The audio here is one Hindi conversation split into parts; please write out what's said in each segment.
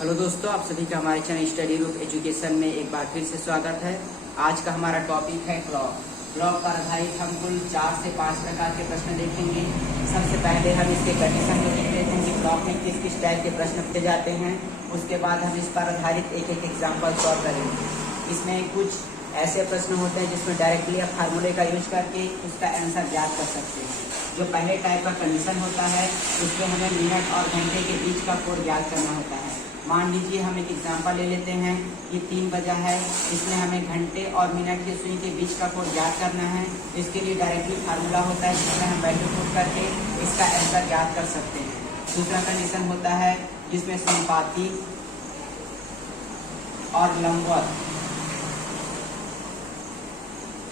हेलो दोस्तों, आप सभी का हमारे चैनल स्टडी ग्रुप एजुकेशन में एक बार फिर से स्वागत है। आज का हमारा टॉपिक है क्लॉक। क्लॉक पर आधारित हम कुल 4 से 5 प्रकार के प्रश्न देखेंगे। सबसे पहले हम इसके कंडीशन को देख लेते हैं कि क्लॉक में किस किस टाइप के प्रश्न पूछे जाते हैं। उसके बाद हम इस पर आधारित एक एक एग्जाम्पल सॉल्व करेंगे। इसमें कुछ ऐसे प्रश्न होते हैं जिसमें डायरेक्टली आप फार्मूले का यूज करके उसका आंसर ज्ञात कर सकते हैं। जो पहले टाइप का कंडीशन होता है उसमें हमें मिनट और घंटे के बीच का कोड ज्ञात करना होता है। मान लीजिए हम एक एग्जांपल ले लेते हैं। ये 3 बजा है, इसमें हमें घंटे और मिनट के सुई के बीच का कोड ज्ञात करना है। इसके लिए डायरेक्टली फार्मूला होता है जिसमें हम वैल्यू पुट करके इसका आंसर ज्ञात कर सकते हैं। दूसरा कंडीशन होता है जिसमें संपाती और लंबवत,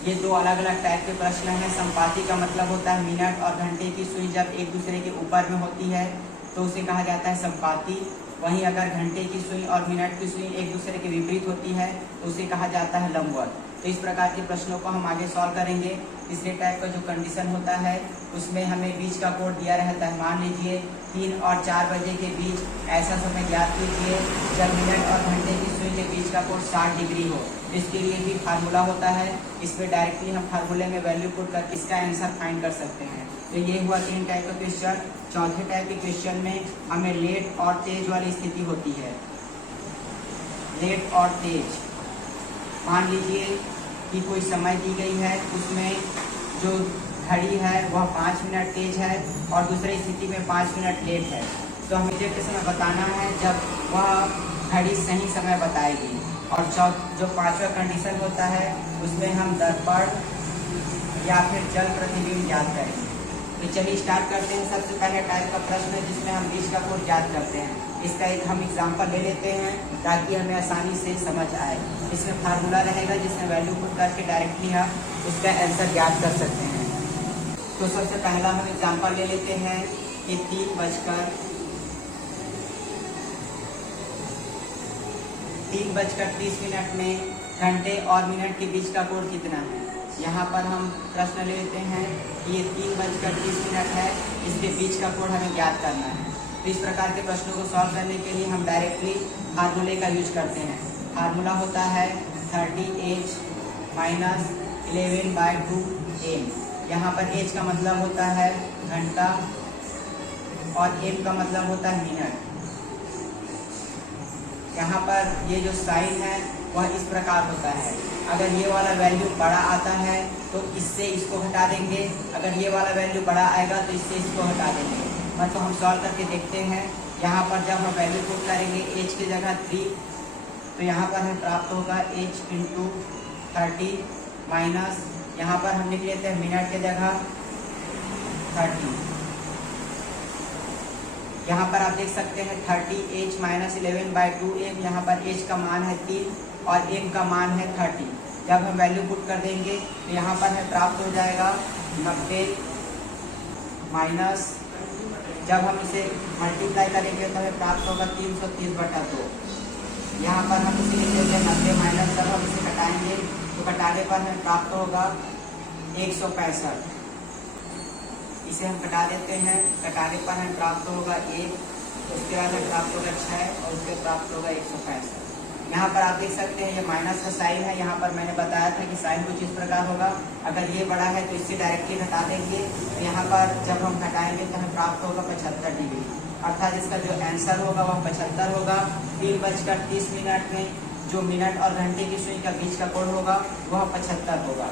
ये दो अलग अलग टाइप के प्रश्न हैं। संपाती का मतलब होता है मिनट और घंटे की सुई जब एक दूसरे के ऊपर में होती है तो उसे कहा जाता है संपाती। वहीं अगर घंटे की सुई और मिनट की सुई एक दूसरे के विपरीत होती है तो उसे कहा जाता है लंबवत। तो इस प्रकार के प्रश्नों को हम आगे सॉल्व करेंगे। तीसरे टाइप का जो कंडीशन होता है उसमें हमें बीच का कोड दिया रहता है। मान लीजिए 3 और 4 बजे के बीच ऐसा समय ज्ञात कीजिए जब मिनट और घंटे की सुई के बीच का कोड 60 डिग्री हो। इसके लिए भी फार्मूला होता है। इसमें डायरेक्टली हम फार्मूले में वैल्यू पुट करके इसका आंसर फाइंड कर सकते हैं। तो ये हुआ 3 टाइप का क्वेश्चन। चौथे टाइप के क्वेश्चन में हमें लेट और तेज वाली स्थिति होती है। लेट और तेज, मान लीजिए कि कोई समय दी गई है, उसमें जो घड़ी है वह 5 मिनट तेज है और दूसरी स्थिति में 5 मिनट लेट है। तो हमें एग्जैक्ट समय बताना है जब वह घड़ी सही समय बताएगी। और जो 5वां कंडीशन होता है उसमें हम दर्पण या फिर जल प्रतिबिंब ज्ञात करेंगे। तो चलिए स्टार्ट करते हैं। सबसे पहले टाइप का प्रश्न है जिसमें हम बीच का कोड ज्ञात करते हैं। इसका एक हम एग्जांपल ले लेते हैं ताकि हमें आसानी से समझ आए। इसमें फार्मूला रहेगा जिसमें वैल्यू पुट करके डायरेक्टली हम उसका आंसर ज्ञात कर सकते हैं। तो सबसे पहला हम एग्जांपल ले लेते हैं कि 3:30 में घंटे और मिनट के बीच का कोड कितना है। यहाँ पर हम प्रश्न ले लेते हैं कि ये 3:30 है, इसके बीच का कोड हमें ज्ञात करना है। तो इस प्रकार के प्रश्नों को सॉल्व करने के लिए हम डायरेक्टली फार्मूले का यूज करते हैं। फार्मूला होता है 30h माइनस 11/2m। यहाँ पर h का मतलब होता है घंटा और m का मतलब होता है मिनट। यहाँ पर ये जो साइन है वह इस प्रकार होता है। अगर ये वाला वैल्यू बड़ा आता है तो इससे इसको हटा देंगे, अगर ये वाला वैल्यू बड़ा आएगा तो इससे इसको हटा देंगे। मतलब हम सॉल्व करके देखते हैं। यहाँ पर जब हम वैल्यू पुट करेंगे h की जगह 3, तो यहाँ पर हमें प्राप्त होगा h × 30 माइनस, यहाँ पर हम लिख लेते हैं मिनट की जगह 30। यहाँ पर आप देख सकते हैं 30h माइनस 11/2m। यहाँ पर h का मान है 3 और m का मान है 30। जब हम वैल्यू पुट कर देंगे तो यहाँ पर हमें प्राप्त हो जाएगा 90 माइनस, जब हम इसे मल्टीप्लाई करेंगे तो हमें प्राप्त होगा 330/2। यहाँ पर हम इसे लिख देते हैं 90 माइनस, जब हम इसे घटाएंगे तो घटाने पर हमें प्राप्त होगा 165। इसे हम घटा देते हैं, घटाने पर हमें प्राप्त होगा 1, उसके बाद हमें प्राप्त होगा 6 और उसके प्राप्त होगा 165। यहाँ पर आप देख सकते हैं ये माइनस का साइन है। यहाँ पर मैंने बताया था कि साइन कुछ इस प्रकार होगा। अगर ये बड़ा है तो इससे डायरेक्टली घटा देंगे। तो यहाँ पर जब हम घटाएंगे तो हमें प्राप्त होगा 75 डिग्री, अर्थात इसका जो आंसर होगा वह 75 होगा। 3:30 में जो मिनट और घंटे की सुई का बीच का कोड होगा वह 75 होगा।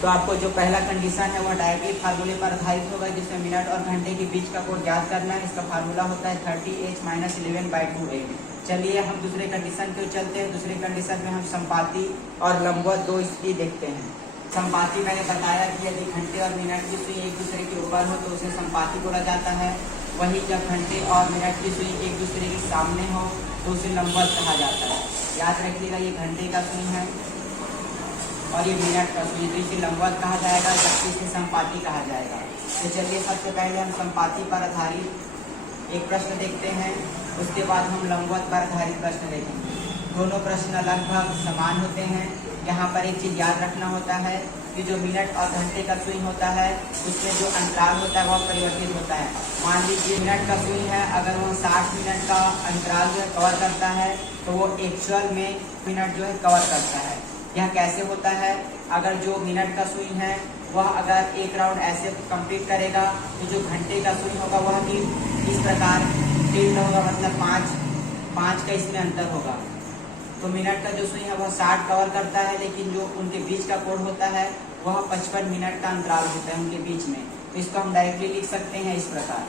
तो आपको जो पहला कंडीशन है वह डायरेक्टली फार्मूले पर आधारित होगा जिसमें मिनट और घंटे के बीच का कोड ज्ञात करना है। इसका फार्मूला होता है 30h माइनस 11/2m। चलिए हम दूसरे कंडीशन के चलते हैं। दूसरे कंडीशन में हम संपाती और लंबवत दो स्थिति देखते हैं। संपाती मैंने बताया कि यदि घंटे और मिनट की सुई एक दूसरे के ऊपर हो तो उसे संपाती बोला जाता है। वहीं जब घंटे और मिनट की सुई एक दूसरे के सामने हो तो उसे लंबवत कहा जाता है। याद रखिएगा, ये घंटे का सुई है और ये मिनट का सुई, तो इसे लंबवत कहा जाएगा जबकि इसे संपाती कहा जाएगा। तो चलिए सबसे पहले हम संपाती पर आधारित एक प्रश्न देखते हैं, उसके बाद हम लंबवत पर आधारित प्रश्न देखेंगे। दोनों प्रश्न लगभग समान होते हैं। यहाँ पर एक चीज़ याद रखना होता है कि जो मिनट और घंटे का स्विंग होता है उसमें जो अंतराल होता है वह परिवर्तित होता है। मान लीजिए मिनट का स्विंग है, अगर वो 60 मिनट का अंतराल जो है कवर करता है तो वो एक्चुअल में मिनट जो है कवर करता है। यह कैसे होता है? अगर जो मिनट का स्विंग है वह अगर एक राउंड ऐसे कंप्लीट करेगा तो जो घंटे का स्विंग होगा वह भी इस प्रकार टिल्ट होगा, मतलब पाँच का इसमें अंतर होगा। तो मिनट का जो स्विंग है वह 60 कवर करता है, लेकिन जो उनके बीच का कोण होता है वह 55 मिनट का अंतराल होता है उनके बीच में। तो इसको हम डायरेक्टली लिख सकते हैं इस प्रकार।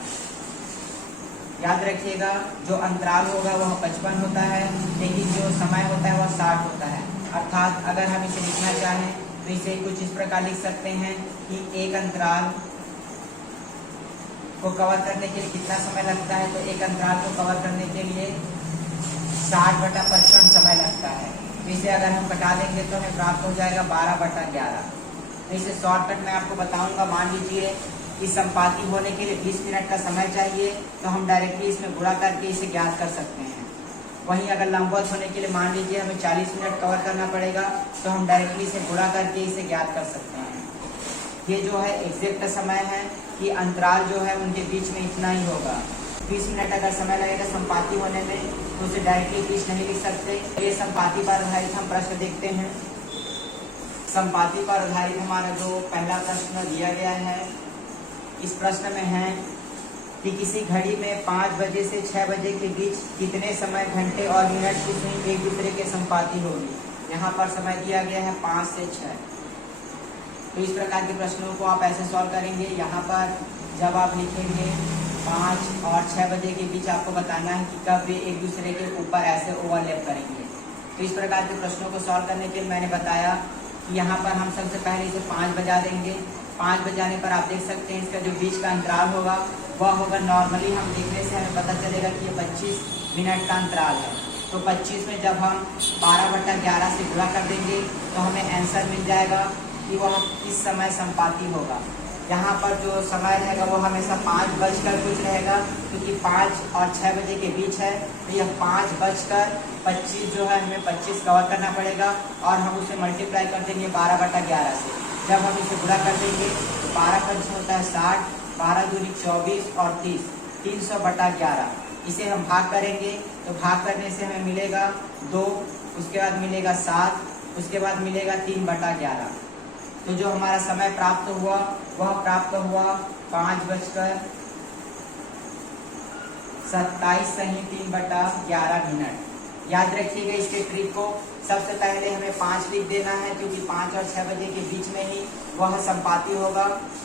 याद रखिएगा जो अंतराल होगा वह 55 होता है, लेकिन जो समय होता है वह 60 होता है। अर्थात अगर हम इसे लिखना चाहें तो इसे कुछ इस प्रकार लिख सकते हैं कि एक अंतराल को कवर करने के लिए कितना समय लगता है, तो एक अंतराल को कवर करने के लिए 60/55 समय लगता है। तो इसे अगर हम घटा देंगे तो हमें प्राप्त हो जाएगा 12/11। तो इसे शॉर्टकट में आपको बताऊंगा। मान लीजिए कि संपाती होने के लिए 20 मिनट का समय चाहिए, तो हम डायरेक्टली इसमें गुणा करके इसे ज्ञात कर सकते हैं। वहीं अगर लंबवत होने के लिए मान लीजिए हमें 40 मिनट कवर करना पड़ेगा, तो हम डायरेक्टली इसे गुणा करके इसे ज्ञात कर सकते हैं। ये जो है एग्जैक्ट समय है कि अंतराल जो है उनके बीच में इतना ही होगा। 20 मिनट अगर समय लगेगा संपाती होने में तो उसे डायरेक्टली 20 नहीं लिख सकते। ये संपाती पर आधारित हम प्रश्न देखते हैं। संपाती पर आधारित हमारा जो पहला प्रश्न दिया गया है, इस प्रश्न में है कि किसी घड़ी में 5 बजे से 6 बजे के बीच कितने समय घंटे और मिनट की स्विंग एक दूसरे के संपाती होगी। यहाँ पर समय दिया गया है 5 से 6। तो इस प्रकार के प्रश्नों को आप ऐसे सॉल्व करेंगे। यहाँ पर जब आप लिखेंगे 5 और 6 बजे के बीच आपको बताना है कि कब वे एक दूसरे के ऊपर ऐसे ओवरलैप करेंगे। तो इस प्रकार के प्रश्नों को सॉल्व करने के लिए मैंने बताया कि यहाँ पर हम सबसे पहले इसे 5 बजा देंगे। 5 बजाने पर आप देख सकते हैं इसका जो बीच का अंतराल होगा वह होगा, नॉर्मली हम देखने से हमें पता चलेगा कि ये 25 मिनट का अंतराल है। तो 25 में जब हम 12/11 से गुणा कर देंगे तो हमें आंसर मिल जाएगा कि वह किस समय संपाती होगा। यहाँ पर जो समय रहेगा वो हमेशा 5 बजकर कुछ रहेगा, क्योंकि 5 और 6 बजे के बीच है। तो यह 5:25 जो है हमें 25 कवर करना पड़ेगा और हम उसे मल्टीप्लाई कर देंगे 12/11 से। जब हम इसे गुणा कर देंगे तो 12 होता है 60, 12 दूनी 24 और 30, 300/11। इसे हम भाग करेंगे तो भाग करने से हमें मिलेगा 2, उसके बाद मिलेगा 7, उसके बाद मिलेगा 3/11। तो जो हमारा समय प्राप्त हुआ वह प्राप्त हुआ 5:27 सही 3/11 मिनट। याद रखिएगा इसके ट्रिक को। सबसे पहले हमें 5 लिख देना है, क्योंकि 5 और 6 बजे के बीच में ही वह संपाती होगा।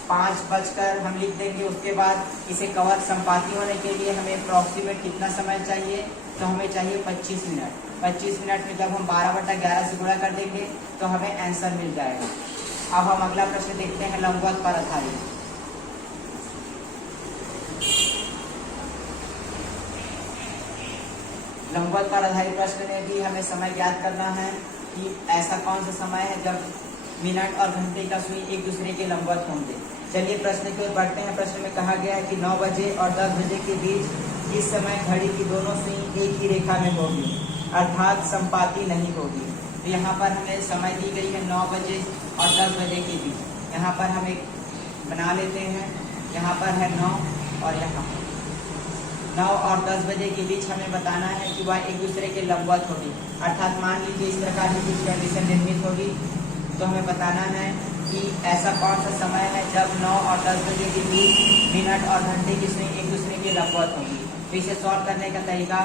5 बजकर हम लिख देंगे। उसके बाद इसे कवर संपाती होने के लिए हमें अप्रॉक्सीमेट कितना समय चाहिए, तो हमें चाहिए 25 मिनट। 25 मिनट में जब हम 12/11 से गुणा कर देंगे तो हमें आंसर मिल जाएगा। अब हम अगला प्रश्न देखते हैं लंबवत पर आधारित। लंबवत पर आधारित प्रश्न में भी हमें समय ज्ञात करना है कि ऐसा कौन सा समय है जब मिनट और घंटे का स्विंग एक दूसरे के लंबवत होंगे। चलिए प्रश्न की ओर बढ़ते हैं। प्रश्न में कहा गया है कि 9 बजे और 10 बजे के बीच इस समय घड़ी की दोनों स्विंग एक ही रेखा में होगी, अर्थात संपाती नहीं होगी। तो यहाँ पर हमें समय दी गई है 9 बजे और 10 बजे के बीच। यहाँ पर हम एक बना लेते हैं। यहाँ पर है 9 और यहाँ 9 और 10 बजे के बीच हमें बताना है कि वह एक दूसरे के लंबवत होगी। अर्थात मान लीजिए इस प्रकार की कुछ कंडीशन निर्मित होगी, तो हमें बताना है कि ऐसा कौन सा समय है जब 9 और 10 बजे के बीच मिनट और घंटे की स्विंग एक दूसरे के लंबवत होगी। तो इसे सॉल्व करने का तरीका,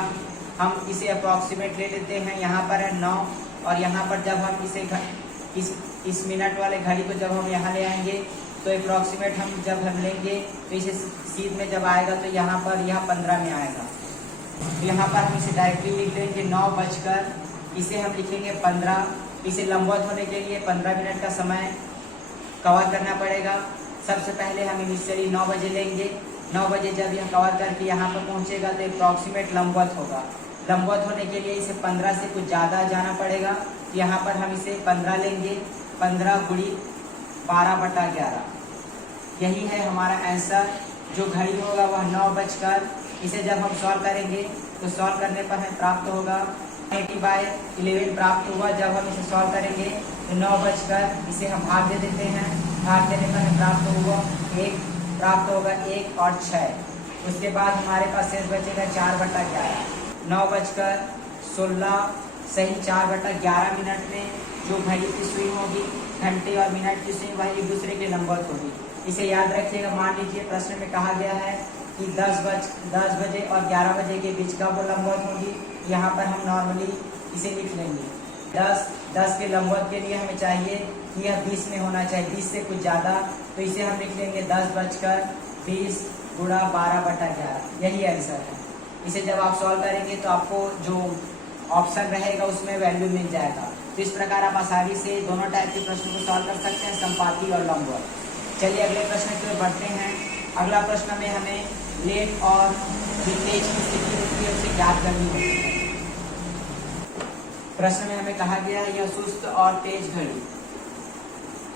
हम इसे अप्रॉक्सीमेट ले लेते हैं। यहाँ पर है 9 और यहाँ पर जब हम इसे इस मिनट वाले घड़ी को जब हम यहाँ ले आएंगे तो अप्रॉक्सीमेट हम जब हम लेंगे तो इसे सीध में जब आएगा तो यहाँ पर यह 15 में आएगा। तो यहाँ पर हम इसे डायरेक्टली लिख देंगे 9 बजकर, इसे हम लिखेंगे 15। इसे लंबवत होने के लिए 15 मिनट का समय कवर करना पड़ेगा। सबसे पहले हम इनिशियली 9 बजे लेंगे। 9 बजे जब यह कवर करके यहाँ पर पहुँचेगा तो अप्रॉक्सीमेट लंबवत होगा। लंबवत होने के लिए इसे 15 से कुछ ज़्यादा जाना पड़ेगा। यहाँ पर हम इसे 15 लेंगे। 15 गुणी 12/11, यही है हमारा आंसर। जो घड़ी होगा वह 9 बजकर, इसे जब हम सॉल्व करेंगे तो सॉल्व करने पर हमें प्राप्त होगा 80/11 प्राप्त हुआ। जब हम इसे सॉल्व करेंगे तो 9 बजकर इसे हम भाग दे देते हैं। भाग देने पर हमें प्राप्त हुआ 1, प्राप्त होगा 1 और 6। उसके बाद हमारे पास शेष बचेगा 4/11। 9:16 सही 4/11 मिनट में जो घड़ी की सुई होगी, घंटे और मिनट की सुई वही एक दूसरे के लंबवत होगी। इसे याद रखिएगा। मान लीजिए प्रश्न में कहा गया है कि 10 बजे और 11 बजे के बीच का वो लंबवत होगी। यहाँ पर हम नॉर्मली इसे लिख लेंगे 10 के लंबवत के लिए हमें चाहिए कि यह 20 में होना चाहिए, 20 से कुछ ज़्यादा। तो इसे हम लिख लेंगे 10:20 गुणा 12/11। यही आंसर है। इसे जब आप सॉल्व करेंगे तो आपको जो ऑप्शन रहेगा उसमें वैल्यू मिल जाएगा। तो इस प्रकार आप आसानी से दोनों टाइप के प्रश्न को सॉल्व कर सकते हैं, संपाती और लंबवत। चलिए अगले प्रश्न की ओर बढ़ते हैं। अगला प्रश्न में हमें लेट और तेज की स्थिति होती है उसे ज्ञात करनी होती है। प्रश्न में हमें कहा गया है यह सुस्त और तेज घड़ी।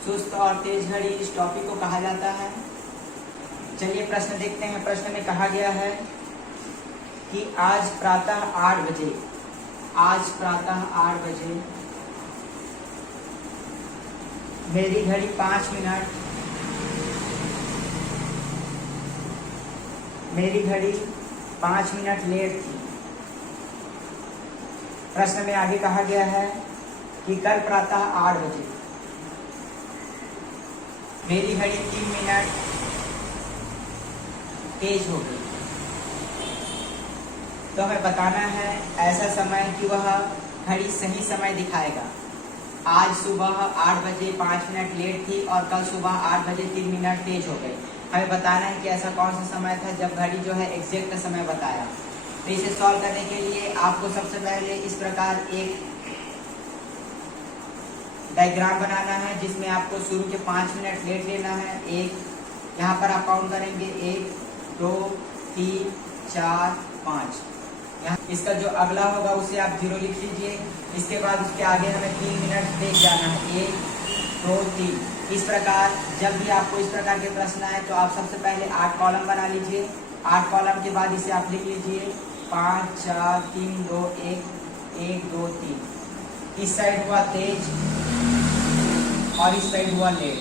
सुस्त और तेज घड़ी इस टॉपिक को कहा जाता है। चलिए प्रश्न देखते हैं। प्रश्न में कहा गया है कि आज प्रातः 8 बजे मेरी घड़ी 5 मिनट लेट थी। प्रश्न में आगे कहा गया है कि कल प्रातः 8 बजे मेरी घड़ी 3 मिनट तेज हो गई। तो हमें बताना है ऐसा समय कि वह घड़ी सही समय दिखाएगा। आज सुबह 8 बजे 5 मिनट लेट थी और कल सुबह 8 बजे 3 मिनट तेज हो गई। हमें बताना है कि ऐसा कौन सा समय था जब घड़ी जो है एग्जैक्ट समय बताया। तो इसे सॉल्व करने के लिए आपको सबसे पहले इस प्रकार एक डायग्राम बनाना है जिसमें आपको शुरू के 5 मिनट लेट लेना है। यहाँ पर आप काउंट करेंगे 1, 2, 3, 4, 5। इसका जो अगला होगा उसे आप 0 लिख लीजिए। इसके बाद उसके आगे हमें 3 मिनट देख जाना है। 1, 2, 3। इस प्रकार जब भी आपको इस प्रकार के प्रश्न आए तो आप सबसे पहले 8 कॉलम बना लीजिए। 8 कॉलम के बाद इसे आप लिख लीजिए 5, 4, 3, 2, 1, 1, 2, 3। इस साइड हुआ तेज और इस साइड हुआ लेट।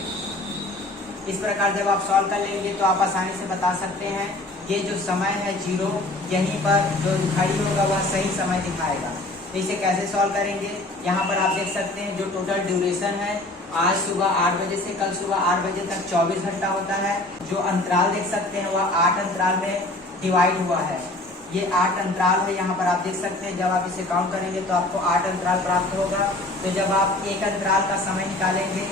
इस प्रकार जब आप सॉल्व कर लेंगे तो आप आसानी से बता सकते हैं ये जो समय है 0, यहीं पर जो घड़ी होगा वह सही समय दिखाएगा। तो इसे कैसे सॉल्व करेंगे? यहाँ पर आप देख सकते हैं जो टोटल ड्यूरेशन है आज सुबह 8 बजे से कल सुबह 8 बजे तक 24 घंटा होता है। जो अंतराल देख सकते हैं वह 8 अंतराल में डिवाइड हुआ है। ये 8 अंतराल है, यहाँ पर आप देख सकते हैं। जब आप इसे काउंट करेंगे तो आपको 8 अंतराल प्राप्त होगा। तो जब आप एक अंतराल का समय निकालेंगे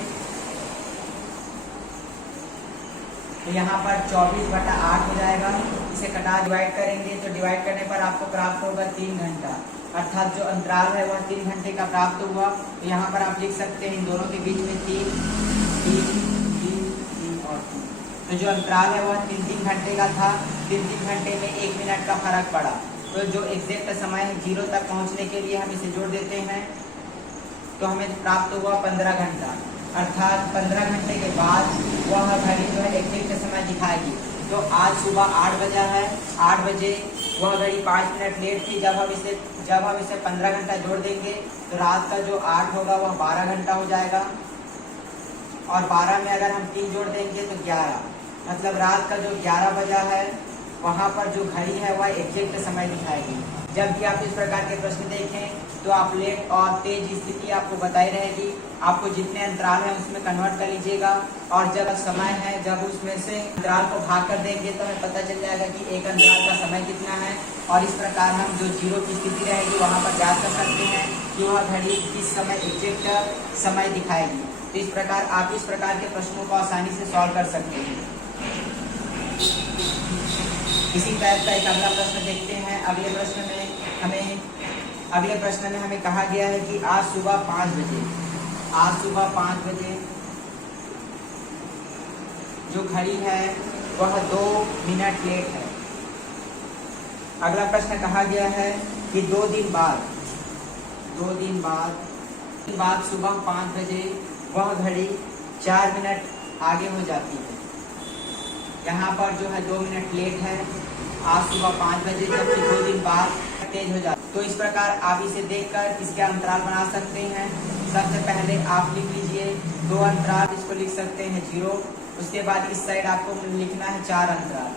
तो यहाँ पर 24/8 हो जाएगा। इसे कटा डिवाइड करेंगे तो डिवाइड करने पर आपको प्राप्त होगा 3 घंटा, अर्थात जो अंतराल है वह 3 घंटे का प्राप्त हुआ। तो यहाँ पर आप लिख सकते हैं इन दोनों के बीच में 3 और 3। तो जो अंतराल है वह 3 घंटे का था। 3 घंटे में 1 मिनट का फर्क पड़ा। तो जो एग्जैक्ट समय है 0 तक पहुँचने के लिए हम इसे जोड़ देते हैं तो हमें प्राप्त हुआ 15 घंटा, अर्थात 15 घंटे के बाद वह घड़ी जो है एग्जैक्ट समय दिखाएगी। तो आज सुबह 8 बजा है, 8 बजे वह घड़ी 5 मिनट लेट थी। जब हम इसे 15 घंटा जोड़ देंगे तो रात का जो 8 होगा वह 12 घंटा हो जाएगा। और 12 में अगर हम 3 जोड़ देंगे तो 11, मतलब रात का जो 11 बजा है वहाँ पर जो घड़ी है वह एग्जैक्ट समय दिखाएगी। जब भी आप इस प्रकार के प्रश्न देखें तो आप लेट और तेज स्थिति आपको बताई रहेगी। आपको जितने अंतराल हैं उसमें कन्वर्ट कर लीजिएगा और जब समय है जब उसमें से अंतराल को भाग कर देंगे तो हमें पता चल जाएगा कि एक अंतराल का समय कितना है। और इस प्रकार हम जो 0 की स्थिति रहेगी वहाँ पर याद कर सकते हैं कि वह घड़ी किस समय एग्जैक्ट समय दिखाएगी। तो इस प्रकार आप इस प्रकार के प्रश्नों को आसानी से सॉल्व कर सकते हैं। इसी टाइप का एक अगला प्रश्न देखते हैं। अगले प्रश्न में हमें कहा गया है कि आज सुबह 5 बजे जो घड़ी है वह 2 मिनट लेट है। अगला प्रश्न कहा गया है कि 2 दिन बाद सुबह 5 बजे वह घड़ी 4 मिनट आगे हो जाती है। यहाँ पर जो है 2 मिनट लेट है आज सुबह 5 बजे, जबकि 2 दिन बाद तेज हो जाता है। तो इस प्रकार आप इसे देखकर इसके अंतराल बना सकते हैं। सबसे पहले आप लिख लीजिए 2 अंतराल, इसको लिख सकते हैं 0। उसके बाद इस साइड आपको लिखना है 4 अंतराल।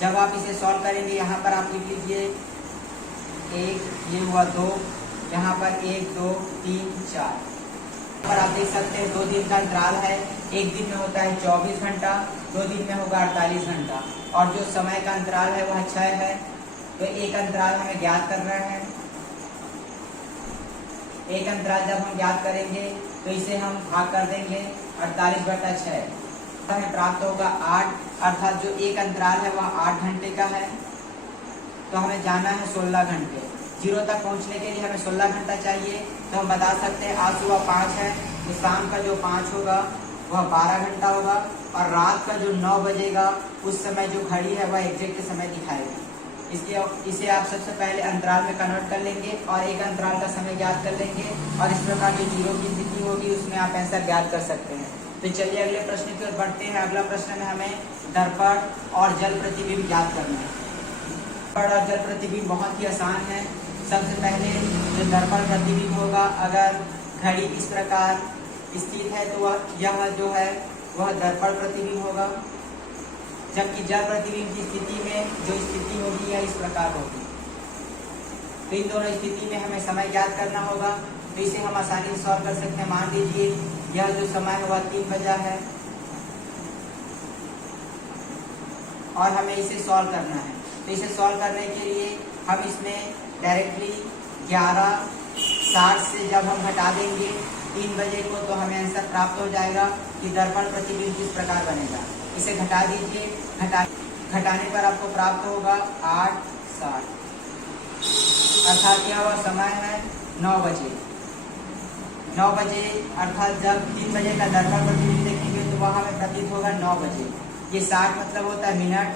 जब आप इसे सॉल्व करेंगे यहाँ पर आप लिख लीजिए 1, ये हुआ 2, यहाँ पर 1 2 3 4। पर आप देख सकते हैं 2 दिन का अंतराल है। एक दिन में होता है 24 घंटा, 2 दिन में होगा 48 घंटा, और जो समय का अंतराल है वह 6 है। तो एक अंतराल हमें ज्ञात करना है। एक अंतराल जब हम ज्ञात करेंगे तो इसे हम भाग कर देंगे 48/6, हमें प्राप्त होगा 8, अर्थात जो एक अंतराल है वह 8 घंटे का है। तो हमें जाना है 16 घंटे। 0 तक पहुंचने के लिए हमें 16 घंटा चाहिए। तो हम बता सकते हैं आज सुबह 5 है, तो शाम का जो 5 होगा वह 12 घंटा होगा, और रात का जो 9 बजेगा उस समय जो घड़ी है वह एग्जैक्ट समय दिखाएगी। इसे आप सबसे पहले अंतराल में कन्वर्ट कर लेंगे और एक अंतराल का समय ज्ञात कर लेंगे, और इस प्रकार जो 0 की स्थिति होगी उसमें आप आंसर ज्ञात कर सकते हैं। तो चलिए अगले प्रश्न की ओर बढ़ते हैं। अगला प्रश्न में हमें दर्पण और जल प्रतिबिंब ज्ञात करना है। दर्पण और जल प्रतिबिंब बहुत ही आसान है। सबसे पहले जो दर्पण प्रतिबिंब होगा, अगर घड़ी इस प्रकार स्थित है तो यह जो है वह दर्पण प्रतिबिंब होगा, जबकि जल प्रतिबिंब की स्थिति में जो स्थिति होगी यह इस प्रकार होगी। तो इन दोनों स्थिति में हमें समय ज्ञात करना होगा। तो इसे हम आसानी से सॉल्व कर सकते हैं। मान लीजिए यह जो समय है वह 3 बजा है और हमें इसे सॉल्व करना है। तो इसे सॉल्व करने के लिए हम इसमें डायरेक्टली 11:60 से जब हम घटा देंगे 3 बजे को, तो हमें आंसर प्राप्त हो जाएगा कि दर्पण प्रतिबिंब किस प्रकार बनेगा। इसे घटा दीजिए, घटाने पर आपको प्राप्त होगा 8:60, अर्थात यह वह समय है 9 बजे। 9 बजे अर्थात जब 3 बजे का दर्पण प्रतिबिंब देखेंगे तो वह हमें प्रतीत होगा 9 बजे। ये 60 मतलब होता है मिनट।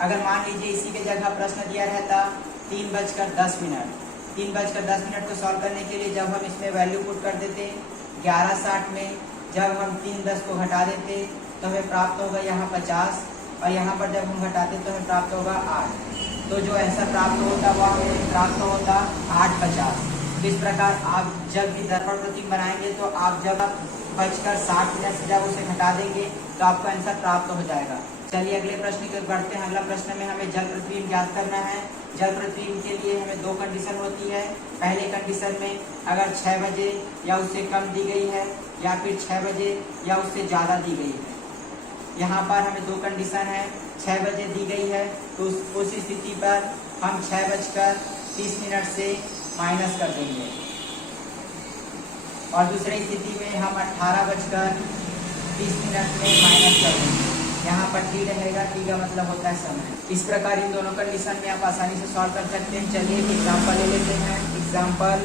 अगर मान लीजिए इसी के जगह प्रश्न दिया रहता 3:10, 3:10 को सॉल्व करने के लिए जब हम इसमें वैल्यू पुट कर देते 11:60 में, जब हम 3:10 को घटा देते तो हमें प्राप्त होगा यहाँ 50, और यहाँ पर जब हम घटाते तो हमें प्राप्त होगा 8। तो जो आंसर प्राप्त होता वह हमें प्राप्त होता 8:50। इस प्रकार आप जब भी दर्पण प्रतिबिंब बनाएंगे तो आप जब 5:60 से जब उसे घटा देंगे तो आपको आंसर प्राप्त हो जाएगा। चलिए अगले प्रश्न की ओर बढ़ते हैं। अगला प्रश्न में हमें जल प्रतिबिंब ज्ञात करना है। जल प्रतिबिंब के लिए हमें 2 कंडीशन होती है। पहले कंडीशन में अगर 6 बजे या उससे कम दी गई है, या फिर 6 बजे या उससे ज़्यादा दी गई है। यहाँ पर हमें 2 कंडीशन है। 6 बजे दी गई है तो उस स्थिति पर हम 6:30 से माइनस कर देंगे, और दूसरी स्थिति में हम 18:30 में माइनस कर देंगे। यहाँ पर टी रहेगा, टी का मतलब होता है समय। इस प्रकार इन दोनों कंडीशन में आप आसानी से सॉल्व कर सकते हैं। चलिए एक एग्जाम्पल ले लेते हैं। एग्जाम्पल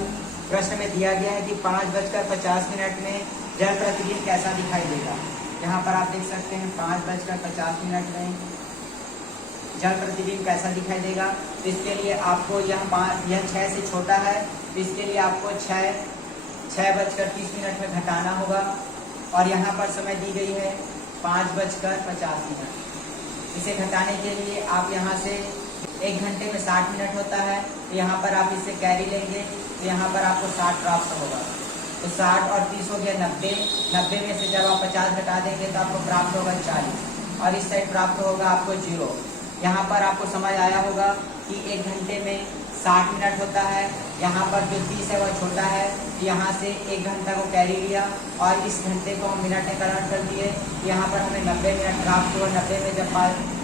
प्रश्न में दिया गया है कि 5:50 में जल प्रतिबिंब कैसा दिखाई देगा। यहाँ पर आप देख सकते हैं 5:50 में जल प्रतिबिंब कैसा दिखाई देगा। तो इसके लिए आपको यह 6 से छोटा है, तो इसके लिए आपको 6:30 में घटाना होगा, और यहाँ पर समय दी गई है 5:50। इसे घटाने के लिए आप यहाँ से 1 घंटे में 60 मिनट होता है, तो यहाँ पर आप इसे कैरी लेंगे तो यहाँ पर आपको 60 प्राप्त होगा। तो 60 और 30 हो गया 90। 90 में से जब आप 50 घटा देंगे तो आपको प्राप्त होगा 40, और इस साइड प्राप्त होगा आपको 0। यहाँ पर आपको समझ आया होगा कि 1 घंटे में 60 मिनट होता है। यहाँ पर जो 30 है वह छोटा है, यहाँ से 1 घंटा को कैरी लिया और इस घंटे को हम मिनट में कन्वर्ट कर दिए। यहाँ पर हमें 90 मिनट प्राप्त हुआ। 90 में जब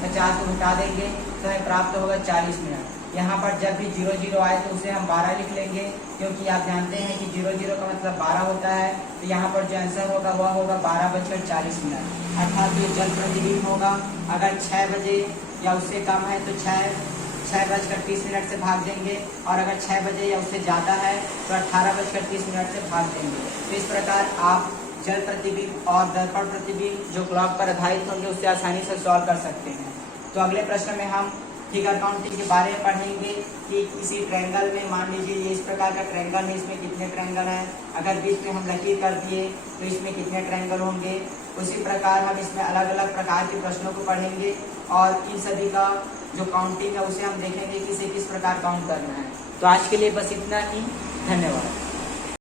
50 को घटा देंगे तो हमें प्राप्त होगा 40 मिनट। यहाँ पर जब भी 00 आए तो उसे हम 12 लिख लेंगे, क्योंकि आप जानते हैं कि 00 का मतलब 12 होता है। तो यहाँ पर जो आंसर होगा वह होगा 12:40 मिनट, अर्थात ये जल प्रतिबिंब होगा। अगर 6 बजे या उससे कम है तो 6:30 से भाग देंगे, और अगर 6 बजे या उससे ज़्यादा है तो 18:30 से भाग देंगे। तो इस प्रकार आप जल प्रतिबिंब और दर्पण प्रतिबिंब जो क्लॉक पर आधारित होंगे उससे आसानी से सॉल्व कर सकते हैं। तो अगले प्रश्न में हम फिगर काउंटिंग के बारे में पढ़ेंगे कि किसी ट्रायंगल में मान लीजिए ये इस प्रकार का ट्रायंगल है, इसमें कितने ट्रायंगल हैं, अगर बीच में हम लकीर कर दिए तो इसमें कितने ट्रायंगल होंगे। उसी प्रकार हम इसमें अलग अलग प्रकार के प्रश्नों को पढ़ेंगे और इन सभी का जो काउंटिंग है उसे हम देखेंगे कि इसे किस प्रकार काउंट करना है। तो आज के लिए बस इतना ही, धन्यवाद।